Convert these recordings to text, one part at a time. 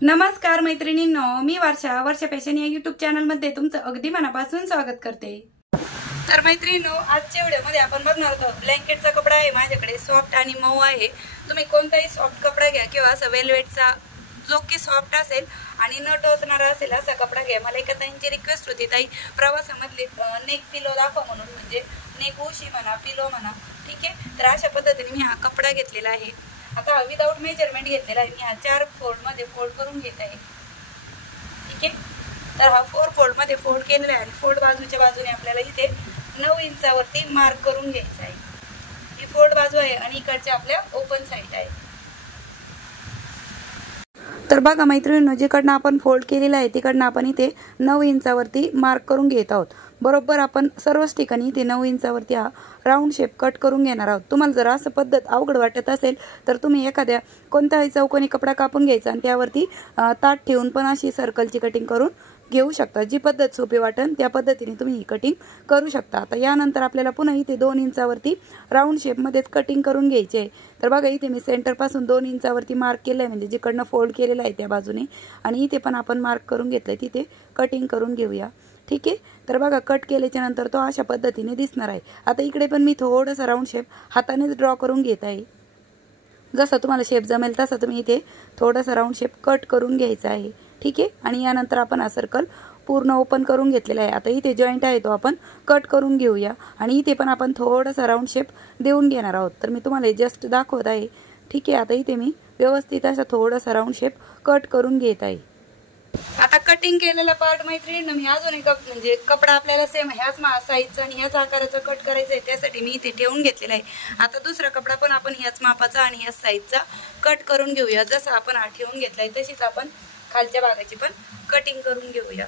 नमस्कार मैत्रिणींनो, मी वर्षा फॅशन या यूट्यूब चॅनल मध्ये तुमचं अगदी मनापासून स्वागत करते। तर मैत्रिणींनो, आजच्या व्हिडिओमध्ये आपण बघणार आहोत ब्लँकेटचा कपडा आहे माझ्याकडे, सॉफ्ट आणि मऊ आहे। तुम्ही कोणताही सॉफ्ट कपडा घ्या किंवा असा वेलवेटचा जो की सॉफ्ट असेल आणि न टोचणारा असेल असा कपडा घ्या। मला एका ताईंची रिक्वेस्ट होती, ताई प्रवासामधले नेक पिलो दाखव म्हणून, म्हणजे नेक उशी म्हणा, पिलो म्हणा, ठीक आहे। तर अशा पद्धतीने मी हा कपडा घेतलेला आहे। आता विदाउट मेजरमेंट घेतलेला आहे मी, हा 4 फोल्ड मध्ये फोल्ड करून घेत आहे, ठीक आहे। तर हा 4 फोल्ड मध्ये फोल्ड केलेला आहे आणि फोल्ड बाजूच्या बाजूने आपल्याला इथे 9 इंचावरती मार्क करून घ्यायचा आहे। ही फोल्ड बाजू आहे आणि इकडच्या आपल्या ओपन साइड आहे। तर बघा मैत्रिणींनो, जिकडनं आपण फोल्ड केलेला आहे तिकडनं आपण इथे 9 इंचावरती मार्क करून घेत आहोत। बरोबर आपण सर्वच ठिकाणी इथे 9 इंचावरती हा राऊंड शेप कट करून घेणार आहोत। तुम्हाला जर असं पद्धत अवघड वाटत असेल तर तुम्ही एखाद्या कोणताही चौकोनी कपडा कापून घ्यायचा आणि त्यावरती ताट ठेवून पण अशी सर्कलची कटिंग करून घेऊ शकता। जी पद्धत सोपी वाटेल त्या पद्धतीने तुम्ही ही कटिंग करू शकता। आता यानंतर आपल्याला पुन्हा इथे 2 इंचावरती राऊंड शेप मध्येच कटिंग करून घ्यायचे आहे। तर बघा इथे मी सेंटर पासून 2 इंचावरती मार्क केलं आहे, म्हणजे जिकडनं फोल्ड केलेला आहे त्या बाजूने, आणि इथे पण आपण मार्क करून घेतलंय, तिथे कटिंग करून घेऊया, ठीक आहे। तर बघा कट केल्याच्या नंतर तो अशा पद्धतीने दिसणार आहे। आता इकडे पण मी थोडासा राऊंड शेप हातानेच ड्रॉ करून घेत आहे। जसा तुम्हाला शेप जमेल तसा तुम्ही इथे थोडासा राऊंड शेप कट करून घ्यायचा आहे, ठीक आहे। आणि यानंतर आपण हा सर्कल पूर्ण ओपन करून घेतलेला आहे। आता इथे जॉईंट आहे तो आपण कट करून घेऊया आणि इथे पण आपण थोडासा राऊंड शेप देऊन घेणार आहोत। तर मी तुम्हाला जस्ट दाखवत आहे, ठीक आहे। आता इथे मी व्यवस्थित असा थोडासा राऊंड शेप कट करून घेत आहे। आता कटिंग केलेला पार्ट मैत्रिणींना मी अजून एक म्हणजे कपडा आपल्याला सेम ह्याच साईजचा आणि ह्याच आकाराचा कट करायचा आहे, त्यासाठी मी इथे ठेवून घेतलेला आहे। आता दुसरा कपडा पण आपण ह्याच मापाचा आणि ह्याच साईजचा कट करून घेऊया। जसं आपण हा ठेवून घेतलाय तशीच आपण खालच्या भागाची पण कटिंग करून घेऊया।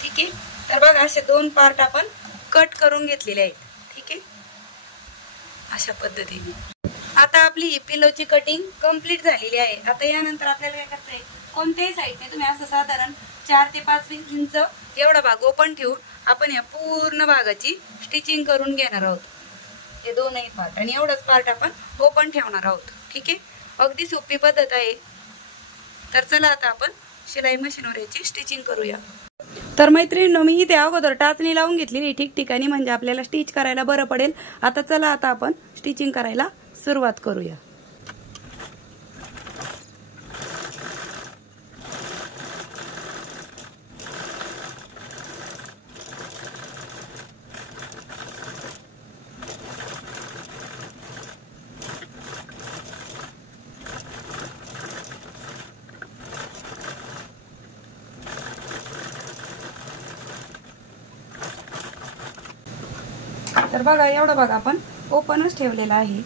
ठीक आहे। तर बघा असे 2 पार्ट आपण कट करून घेतलेले आहेत, ठीक आहे, अशा पद्धतीने। आता आपली ही पिलोची कटिंग कंप्लीट झालेली आहे। आता यानंतर आपल्याला काय करायचं आहे, कोणत्याही साईडने तुम्ही असं साधारण 4 ते 5 इंच एवढा भाग ओपन ठेवून आपण या पूर्ण भागाची स्टिचिंग करून घेणार आहोत, हे दोनही पार्ट, आणि एवढाच पार्ट आपण ओपन ठेवणार आहोत, ठीक आहे। अगदी सोपी पद्धत आहे। तर चला आता आपण शिलाई मशीनवर याची स्टिचिंग करूया। तर मैत्रिणींनो, मी इथे अगोदर टाचणी लावून घेतलेली ठिकठिकाणी, म्हणजे आपल्याला स्टिच करायला बरं पडेल। आता चला आता आपण स्टिचिंग करायला सुरुवात करूया। तर बघा एवढा भाग आपण ओपनच ठेवलेला आहे,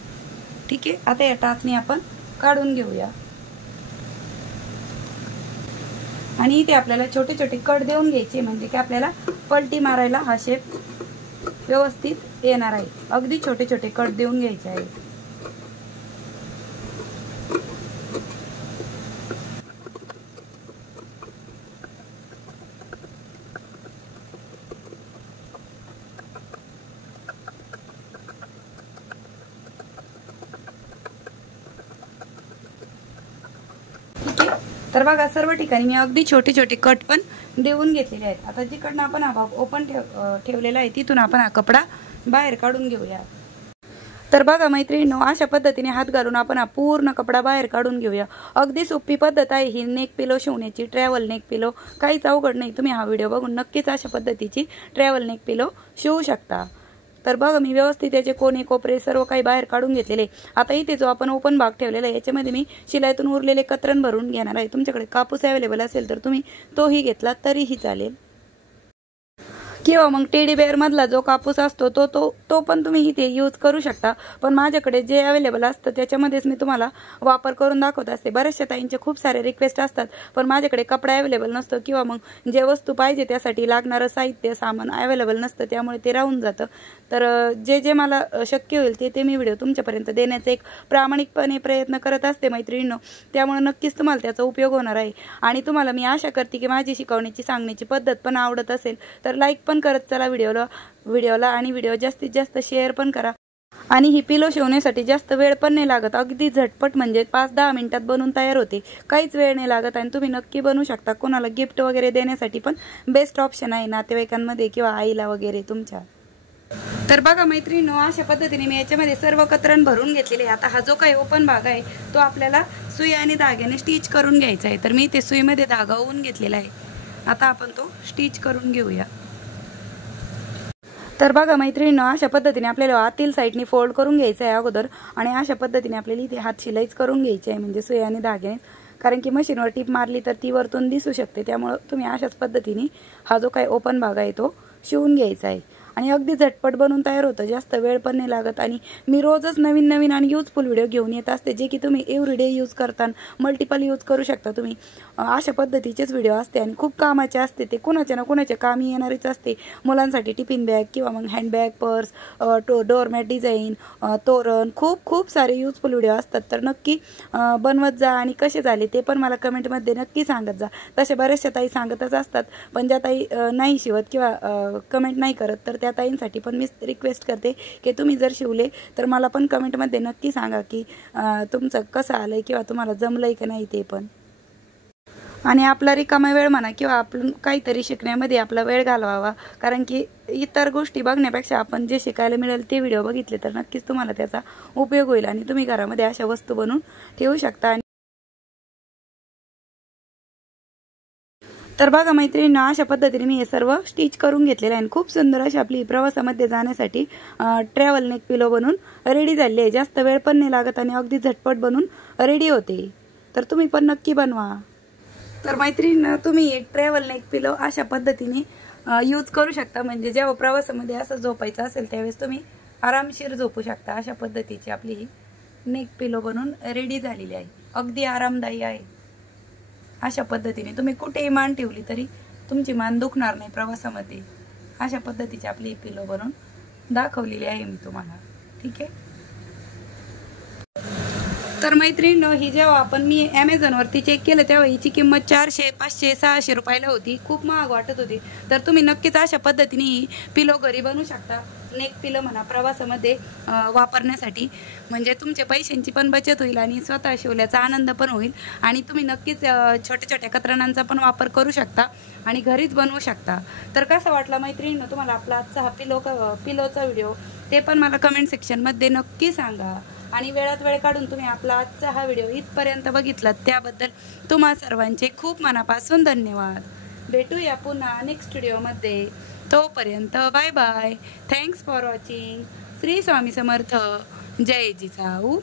ठीक आहे। आता या टाचणी आपण काढून घेऊया आणि इथे आपल्याला छोटे छोटे कट देऊन घ्यायचे, म्हणजे की आपल्याला पलटी मारायला हा शेप व्यवस्थित येणार आहे। अगदी छोटे छोटे कट देऊन घ्यायचे आहे। तर बघा सर्व ठिकाणी मी अगदी छोटे छोटे कट पण देऊन घेतलेले आहेत। आता जिकडनं आपण हा भाग ओपन ठेवलेला आहे तिथून आपण हा कपडा बाहेर काढून घेऊया। तर बघा मैत्रिणींनो, अशा पद्धतीने हात घालून आपण हा पूर्ण कपडा बाहेर काढून घेऊया। अगदी सोपी पद्धत आहे ही नेक पिलो शिवण्याची, ट्रॅव्हल नेक पिलो, काहीच अवघड नाही। तुम्ही हा व्हिडिओ बघून नक्कीच अशा पद्धतीची ट्रॅव्हल नेक पिलो शिवू शकता। तर बघा मी व्यवस्थित याचे कोणे कोपरे सर्व काही बाहेर काढून घेतलेले। आता इथे जो आपण ओपन भाग ठेवलेला आहे याच्यामध्ये मी शिलाईतून उरलेले कतरण भरून घेणार आहे। तुमच्याकडे कापूस अवेलेबल असेल तर तुम्ही तोही घेतला तरीही चालेल। किंवा मग टेडी बेअर मधला जो कापूस असतो तो पण तुम्ही इथे यूज करू शकता। पण माझ्याकडे जे अवेलेबल असतं त्याच्यामध्येच मी तुम्हाला वापर करून दाखवत असते। बऱ्याचशा ताईंचे खूप सारे रिक्वेस्ट असतात, पण माझ्याकडे कपडा अवेलेबल नसतो किंवा मग जे वस्तू पाहिजे त्यासाठी लागणारं साहित्य सामान अवेलेबल नसतं, त्यामुळे ते राहून जातं। तर जे मला शक्य होईल ते मी व्हिडिओ तुमच्यापर्यंत देण्याचा एक प्रामाणिकपणे प्रयत्न करत असते मैत्रिणींनो, त्यामुळे नक्कीच तुम्हाला त्याचा उपयोग होणार आहे। आणि तुम्हाला मी आशा करते की माझी शिकवण्याची सांगण्याची पद्धत पण आवडत असेल तर लाईक पण करत चला व्हिडिओला आणि व्हिडिओ जास्तीत जास्त शेअर पण करा। आणि ही पिलो शिवण्यासाठी जास्त वेळ पण नाही लागत, अगदी झटपट म्हणजे 5-10 मिनिटात बनवून तयार होते, काहीच वेळ नाही लागत आणि तुम्ही नक्की बनवू शकता। कोणाला गिफ्ट वगैरे देण्यासाठी पण बेस्ट ऑप्शन आहे, नातेवाईकांमध्ये किंवा आईला वगैरे तुमच्या। तर बघा मैत्रिणींनो, अशा पद्धतीने मी याच्यामध्ये सर्व कतरण भरून घेतलेले। आता हा जो काही ओपन भाग आहे तो आपल्याला सुई आणि धाग्याने स्टिच करून घ्यायचा आहे। तर मी ते सुईमध्ये धागा ओवून घेतलेला आहे, आता आपण तो स्टिच करून घेऊया। तर बघा मैत्रिणींनो, अशा पद्धतीने आपल्याला आतील साईडनी फोल्ड करून घ्यायचं आहे अगोदर, आणि अशा पद्धतीने आपल्याला इथे हात शिलाईच करून घ्यायची आहे, म्हणजे सुई आणि धाग्याने, कारण की मशीनवर टीप मारली तर ती वरतून दिसू शकते। त्यामुळे तुम्ही अशाच पद्धतीने हा जो काही ओपन भाग आहे तो शिवून घ्यायचा आहे आणि अगदी झटपट बनवून तयार होतं, जास्त वेळ पण नाही लागत। आणि मी रोजच नवीन आणि युजफुल व्हिडिओ घेऊन येत असते, जे की तुम्ही एव्हरीडे यूज करता, मल्टिपल यूज करू शकता तुम्ही। अशा पद्धतीचेच व्हिडिओ असते आणि खूप कामाचे असते, ते कुणाच्या ना कुणाच्या कामी येणारेच असते। मुलांसाठी टिफिन बॅग किंवा मग हँडबॅग, पर्स, डोअरमॅट डिझाईन, तोरण, खूप सारे युजफुल व्हिडिओ असतात। तर नक्की बनवत जा आणि कसे झाले ते पण मला कमेंटमध्ये नक्की सांगत जा। तसे बरेचशा ताई सांगतच असतात, पण ज्या ताई नाही शिवत किंवा कमेंट नाही करत, तर त्या ताईंसाठी पण मी रिक्वेस्ट करते की तुम्ही जर शिवले तर मला पण कमेंटमध्ये नक्की सांगा की तुमचं कसं आलंय किंवा तुम्हाला जमलंय का नाही ते पण। आणि आपला रिकामा वेळ म्हणा किंवा आपण काहीतरी शिकण्यामध्ये आपला वेळ घालवावा, कारण की इतर गोष्टी बघण्यापेक्षा आपण जे शिकायला मिळेल ते व्हिडिओ बघितले तर नक्कीच तुम्हाला त्याचा उपयोग होईल आणि तुम्ही घरामध्ये अशा वस्तू बनवून ठेवू शकता। तर बघा मैत्रिणींनो, अशा पद्धतीने मी हे सर्व स्टिच करून घेतलेले आहे। खूप सुंदर अशी आपली प्रवासामध्ये जाण्यासाठी ट्रॅव्हल नेक पिलो बनून रेडी झाली आहे। जास्त वेळ पण नाही लागत आणि अगदी झटपट बनून रेडी होते, तर तुम्ही पण नक्की बनवा। तर मैत्रिणींनो, तुम्ही ट्रॅव्हल नेक पिलो अशा पद्धतीने यूज करू शकता, म्हणजे जेव्हा प्रवासामध्ये असं झोपायचं असेल त्यावेळेस तुम्ही आरामशीर झोपू शकता। अशा पद्धतीची आपली ही नेक पिलो बनून रेडी झालेली आहे, अगदी आरामदायी आहे। अशा पद्धतीने तुम्ही कुठेही मान ठेवली तरी तुमची मान दुखणार नाही प्रवासामध्ये। अशा पद्धतीची आपली पिलो बनवून दाखवलेली आहे मी तुम्हाला, ठीक आहे। तर मैत्रिणींनो, ही जेव्हा मी ॲमेझॉनवरती चेक केलं तेव्हा हिची किंमत 400, 500, 600 रुपयाला होती, खूप महाग वाटत होती। तर तुम्ही नक्कीच अशा पद्धतीने ही पिलो घरी बनवू शकता, नेक पिलो म्हणा, प्रवासामध्ये वापरण्यासाठी, म्हणजे तुमच्या पैशांची पण बचत होईल आणि स्वतः शिवल्याचा आनंद पण होईल। आणि तुम्ही नक्कीच छोट्या छोट्या कतरणांचा पण वापर करू शकता आणि घरीच बनवू शकता। तर कसा वाटला मैत्रिणींनो तुम्हाला आपला आजचा हा पिलोचा व्हिडिओ, ते पण मला कमेंट सेक्शनमध्ये नक्की सांगा। आणि वेळात वेळ काढून तुम्ही आपला आजचा हा व्हिडिओ इथपर्यंत बघितला त्याबद्दल तुम्हा सर्वांचे खूप मनापासून धन्यवाद। भेटूया पुन्हा नेक्स्ट व्हिडिओमध्ये, तोपर्यंत bye bye, thanks for watching. Shri Swami Samarth, जय जिजाऊ,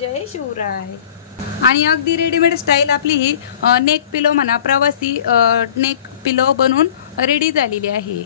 जय शिवराय। आणि अगदी रेडीमेड स्टाईल आपली ही नेक पिलो म्हणा, प्रवासी नेक पिलो बनवून रेडी झालेली आहे।